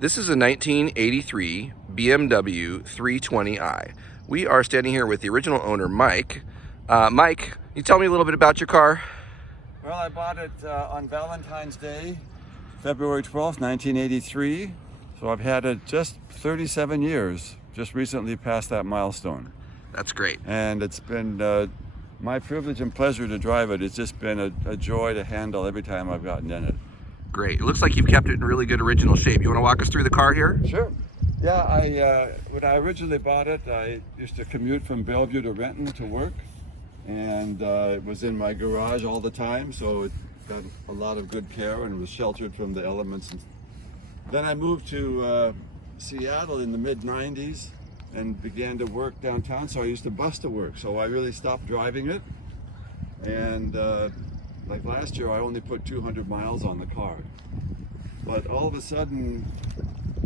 This is a 1983 BMW 320i. We are standing here with the original owner, Mike. Mike, can you tell me a little bit about your car? Well, I bought it on Valentine's Day, February 12th, 1983. So I've had it just 37 years, just recently passed that milestone. That's great. And it's been my privilege and pleasure to drive it. It's just been a joy to handle every time I've gotten in it. Great. It looks like you've kept it in really good original shape. You want to walk us through the car here? Sure. Yeah, when I originally bought it, I used to commute from Bellevue to Renton to work. And it was in my garage all the time, so it got a lot of good care and was sheltered from the elements. Then I moved to Seattle in the mid-90s and began to work downtown, so I used to bus to work. So I really stopped driving it. And like last year, I only put 200 miles on the car. But all of a sudden,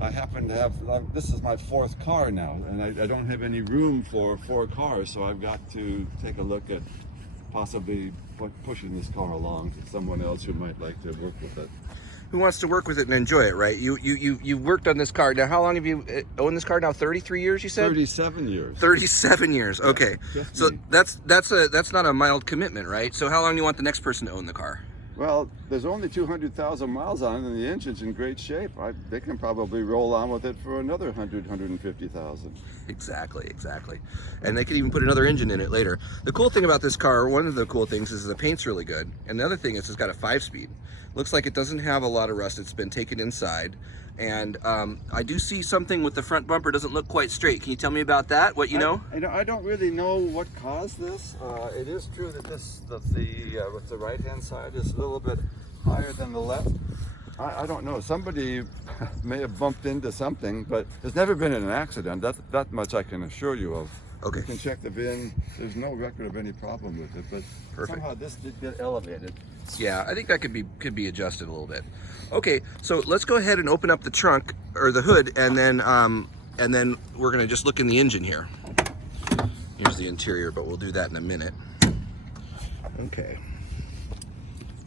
I happen to have, this is my fourth car now, and I don't have any room for 4 cars, so I've got to take a look at possibly pushing this car along to someone else who might like to work with it. Who wants to work with it and enjoy it, right? You worked on this car. Now, how long have you owned this car now? 33 years, you said? 37 years. 37 years, okay. Yeah, so that's not a mild commitment, right? So how long do you want the next person to own the car? Well, there's only 200,000 miles on it, and the engine's in great shape. They can probably roll on with it for another 150,000. Exactly. And they could even put another engine in it later. The cool thing about this car, one of the cool things is the paint's really good. And the other thing is it's got a 5-speed. Looks like it doesn't have a lot of rust. It's been taken inside. And I do see something with the front bumper doesn't look quite straight. Can you tell me about that? What you know? I don't really know what caused this. It is true that with the right-hand side is a little bit higher than the left. I don't know. Somebody may have bumped into something, but there's never been an accident. That much I can assure you of. Okay. You can check the VIN. There's no record of any problem with it, but Perfect. Somehow this did get elevated. Yeah, I think that could be adjusted a little bit. Okay, so let's go ahead and open up the trunk or the hood, and then we're gonna just look in the engine here. Here's the interior, but we'll do that in a minute. Okay.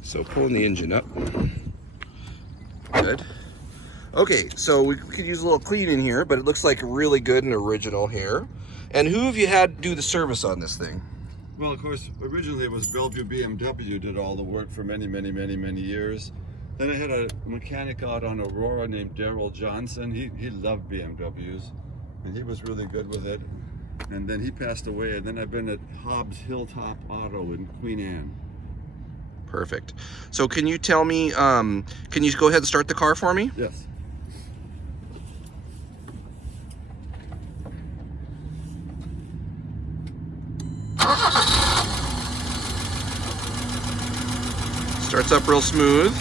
So pulling the engine up. Good. Okay, so we could use a little clean in here, but it looks like really good and original here. And who have you had do the service on this thing? Well, of course, originally it was Bellevue BMW did all the work for many years. Then I had a mechanic out on Aurora named Daryl Johnson. He loved BMWs, and he was really good with it. And then he passed away, and then I've been at Hobbs Hilltop Auto in Queen Anne. Perfect. So can you tell me, can you go ahead and start the car for me? Yes. Starts up real smooth.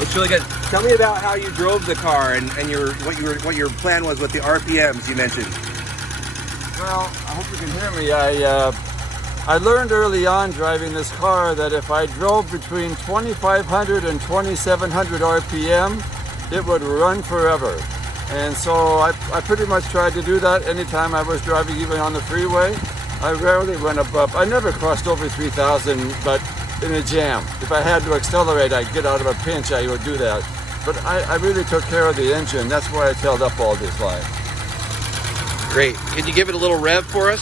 Looks really good. Tell me about how you drove the car and what your plan was with the RPMs you mentioned. Well, I hope you can hear me. I learned early on driving this car that if I drove between 2,500 and 2,700 RPM, it would run forever. And so I pretty much tried to do that anytime I was driving, even on the freeway. I rarely went above, I never crossed over 3,000, but in a jam. If I had to accelerate, I'd get out of a pinch, I would do that. But I really took care of the engine. That's why it's held up all this life. Great. Can you give it a little rev for us?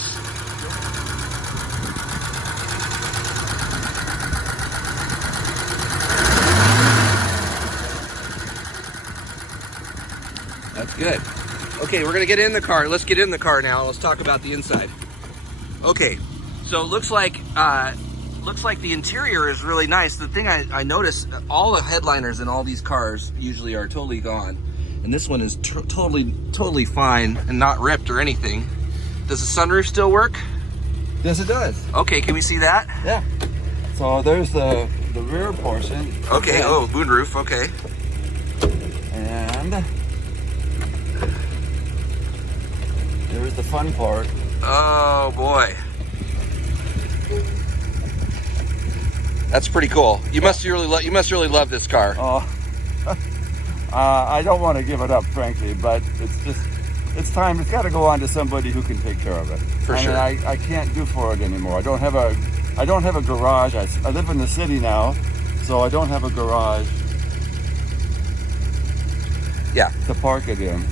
That's good. Okay, we're gonna get in the car. Let's get in the car now. Let's talk about the inside. Okay, so it looks like the interior is really nice. The thing I noticed, all the headliners in all these cars usually are totally gone. And this one is totally fine and not ripped or anything. Does the sunroof still work? Yes, it does. Okay, can we see that? Yeah. So there's the rear portion. Okay, oh, moonroof, okay. And There's the fun part. Oh boy. That's pretty cool. You must really love this car. Oh, I don't want to give it up, frankly, but it's time. It's got to go on to somebody who can take care of it. For sure. I can't do for it anymore. I don't have a garage. I live in the city now, so I don't have a garage. Yeah. To park it in,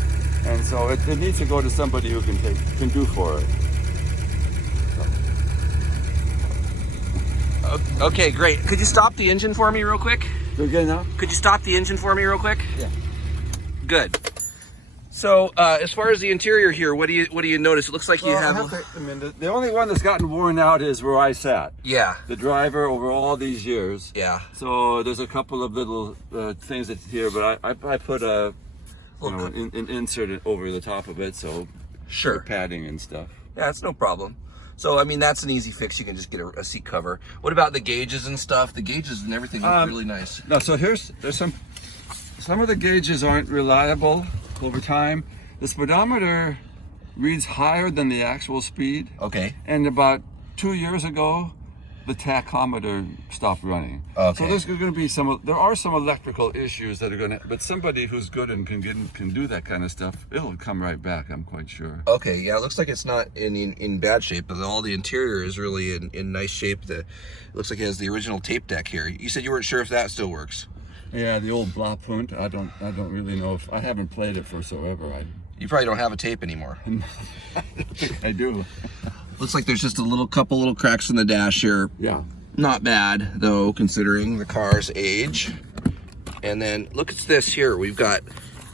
and so it needs to go to somebody who can do for it. Okay, great. Could you stop the engine for me real quick? Do it again now? Could you stop the engine for me real quick? Yeah. Good. So, as far as the interior here, what do you notice? It looks like you have. The only one that's gotten worn out is where I sat. Yeah. The driver over all these years. Yeah. So there's a couple of little things that's here, but I put an insert over the top of it, so sure, padding and stuff. Yeah, it's no problem. So, I mean, that's an easy fix. You can just get a seat cover. What about the gauges and stuff? The gauges and everything look really nice. No, so there's some of the gauges aren't reliable over time. The speedometer reads higher than the actual speed. Okay. And about 2 years ago, the tachometer stopped running. Okay. So there's going to be there are some electrical issues that are going to, but somebody who's good and can do that kind of stuff, it'll come right back, I'm quite sure. Okay, yeah, it looks like it's not in bad shape, but all the interior is really in nice shape. It looks like it has the original tape deck here. You said you weren't sure if that still works. Yeah, the old Blapunt. I don't really know if I haven't played it for so ever. You probably don't have a tape anymore. I do. Looks like there's just a couple little cracks in the dash here. Yeah. Not bad though, considering the car's age. And then look at this here. We've got,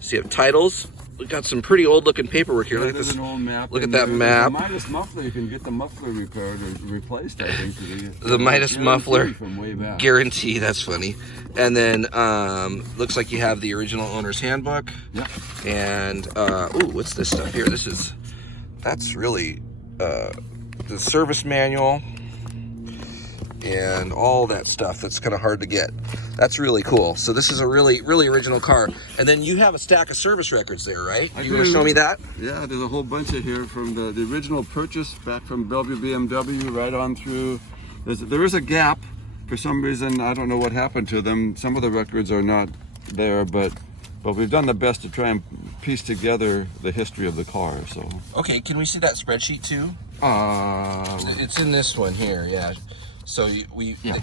see, titles. We've got some pretty old looking paperwork here. Look at this. An old map. Look at that map. The Midas muffler, you can get the muffler repaired or replaced, I think. The Midas muffler from way back. Guarantee, that's funny. And then looks like you have the original owner's handbook. Yeah. And ooh, what's this stuff here? That's really the service manual and all that stuff that's kind of hard to get. That's really cool. So this is a really original car. And then you have a stack of service records there, right? You want to show me that? Yeah, there's a whole bunch of here from the original purchase back from Bellevue BMW right on through. There is a gap. For some reason, I don't know what happened to them. Some of the records are not there, but we've done the best to try and piece together the history of the car. So okay, can we see that spreadsheet too? It's in this one here, yeah. So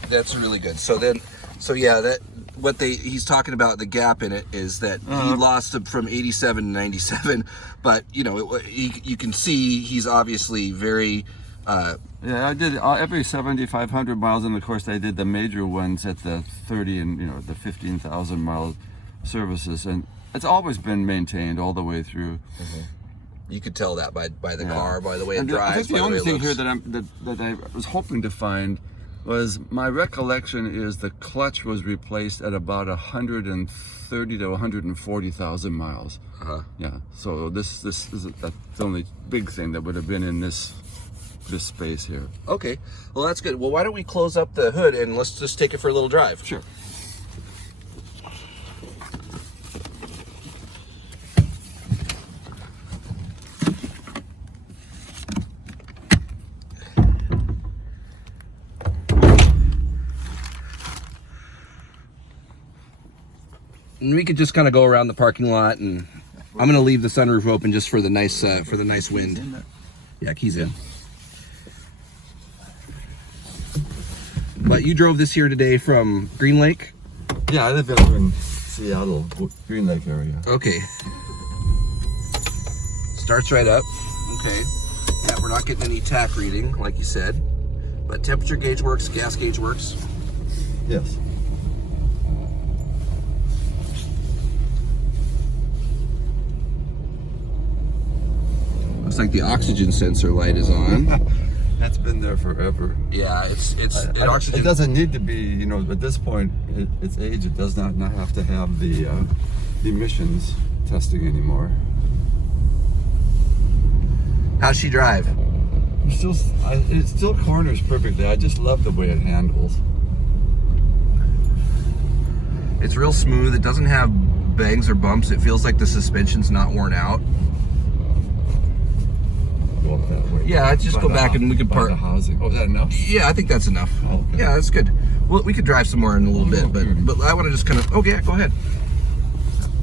that's really good. So yeah, he's talking about, the gap in it is that he lost it from 87 to 97, but you know, you can see he's obviously very. Yeah, I did every 7,500 miles, and of course I did the major ones at the 30 and the 15,000 mile services, and it's always been maintained all the way through. Mm-hmm. You could tell that by the car, by the way it drives. I think the only thing here that I was hoping to find was, my recollection is the clutch was replaced at about 130 to 140,000 miles. Yeah, so this is the only big thing that would have been in this space here. Okay, well that's good. Well, why don't we close up the hood and let's just take it for a little drive? Sure. And we could just kind of go around the parking lot, and I'm going to leave the sunroof open just for the nice wind. Yeah, keys in. But you drove this here today from Green Lake? Yeah, I live in Seattle, Green Lake area. Okay. Starts right up. Okay. Yeah, we're not getting any tack reading, like you said. But temperature gauge works, gas gauge works. Yes. Looks like the oxygen sensor light is on. That's been there forever. Yeah, oxygen. It doesn't need to be, at this point, its age, it does not have to have the emissions testing anymore. How's she drive? It still corners perfectly. I just love the way it handles. It's real smooth. It doesn't have bangs or bumps. It feels like the suspension's not worn out. Yeah, I'd just go back and we could park. The housing. Oh, is that enough? Yeah, I think that's enough. Oh, okay. Yeah, that's good. Well, we could drive somewhere in a little bit, but I want to just kind of. Oh yeah, go ahead.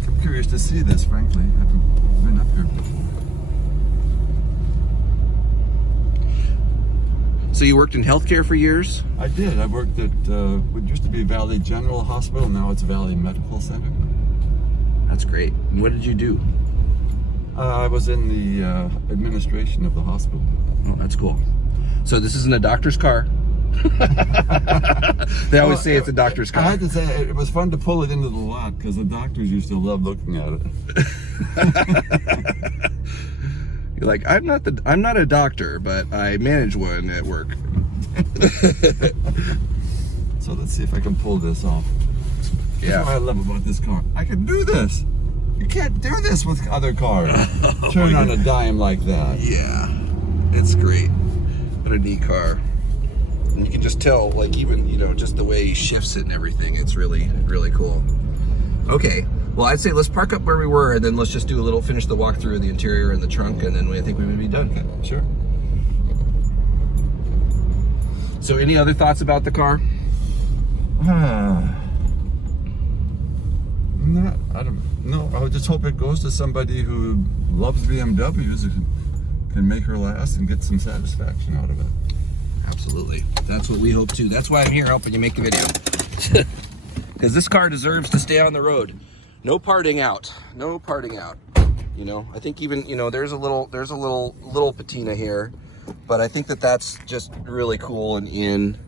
I'm curious to see this, frankly. I haven't been up here before. So you worked in healthcare for years? I did. I worked at what used to be Valley General Hospital. Now it's Valley Medical Center. That's great. And what did you do? I was in the administration of the hospital. Oh, that's cool. So this isn't a doctor's car. They always say it's a doctor's car. I had to say it was fun to pull it into the lot because the doctors used to love looking at it. You're like, I'm not a doctor, but I manage one at work. So let's see if I can pull this off. Yeah. That's what I love about this car. I can do this. You can't do this with other cars. Turn on a dime like that. Yeah, it's great. What a neat car. And you can just tell, like, even, you know, just the way he shifts it and everything, it's really, really cool. Okay, well, I'd say let's park up where we were and then let's just do a little, finish the walkthrough of the interior and the trunk, and then I think we would be done. Okay, sure. So any other thoughts about the car? No, I would just hope it goes to somebody who loves BMWs and can make her last and get some satisfaction out of it. Absolutely. That's what we hope too. That's why I'm here helping you make the video. Because this car deserves to stay on the road. No parting out. No parting out. You know, I think even, you know, there's a little patina here, but I think that that's just really cool and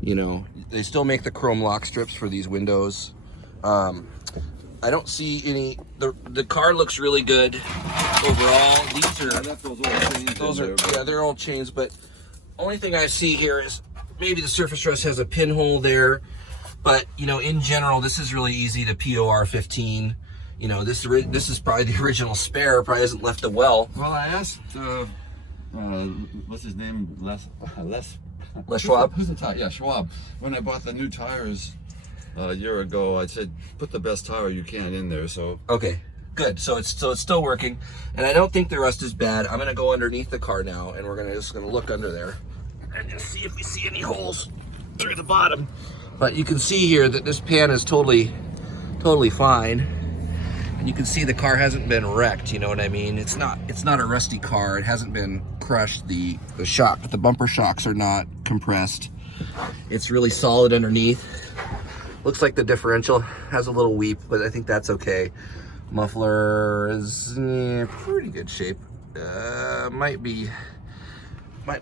you know, they still make the chrome lock strips for these windows. I don't see any, the car looks really good overall. These are, yeah, they're all chains, but only thing I see here is maybe the surface truss has a pinhole there, but you know, in general, this is really easy to POR 15. You know, this is probably the original spare, probably hasn't left a well. Well, I asked, what's his name? Les Schwab? Who's the tire? Yeah, Schwab. When I bought the new tires a year ago, I said, put the best tire you can in there, so. Okay, good. So it's still working, and I don't think the rust is bad. I'm gonna go underneath the car now, and we're just gonna look under there and just see if we see any holes through the bottom. But you can see here that this pan is totally fine. And you can see the car hasn't been wrecked, you know what I mean? It's not a rusty car. It hasn't been crushed. The bumper shocks are not compressed. It's really solid underneath. Looks like the differential has a little weep, but I think that's okay. Muffler is pretty good shape. Might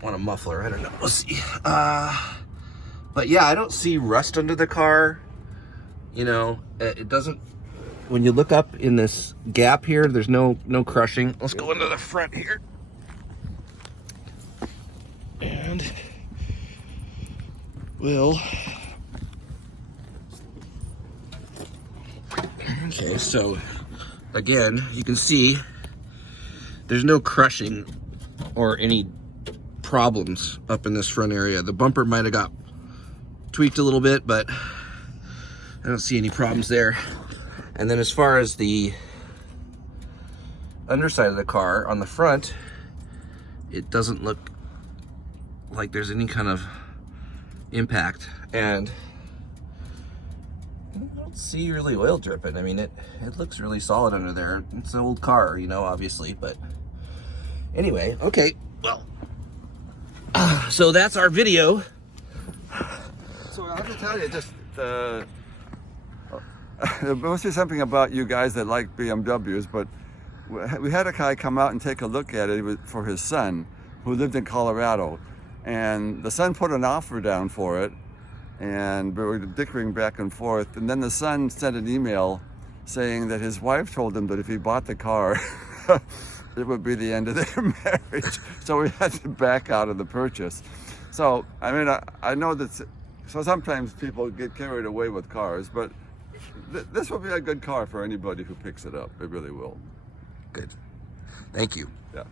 want a muffler, I don't know, we'll see. But yeah, I don't see rust under the car. You know, it doesn't, when you look up in this gap here, there's no crushing. Let's go into the front here. And okay, so again, you can see there's no crushing or any problems up in this front area. The bumper might have got tweaked a little bit, but I don't see any problems there. And then as far as the underside of the car on the front, it doesn't look like there's any kind of impact, and I don't see really oil dripping. I mean, it looks really solid under there. It's an old car, you know, obviously, but anyway, okay, well, so that's our video. So I have to tell you, just there must be something about you guys that like BMWs, but we had a guy come out and take a look at it for his son, who lived in Colorado, and the son put an offer down for it, and we were dickering back and forth, and then the son sent an email saying that his wife told him that if he bought the car, it would be the end of their marriage, so we had to back out of the purchase. So, I mean, I know that, so sometimes people get carried away with cars, but this will be a good car for anybody who picks it up. It really will. Good. Thank you. Yeah.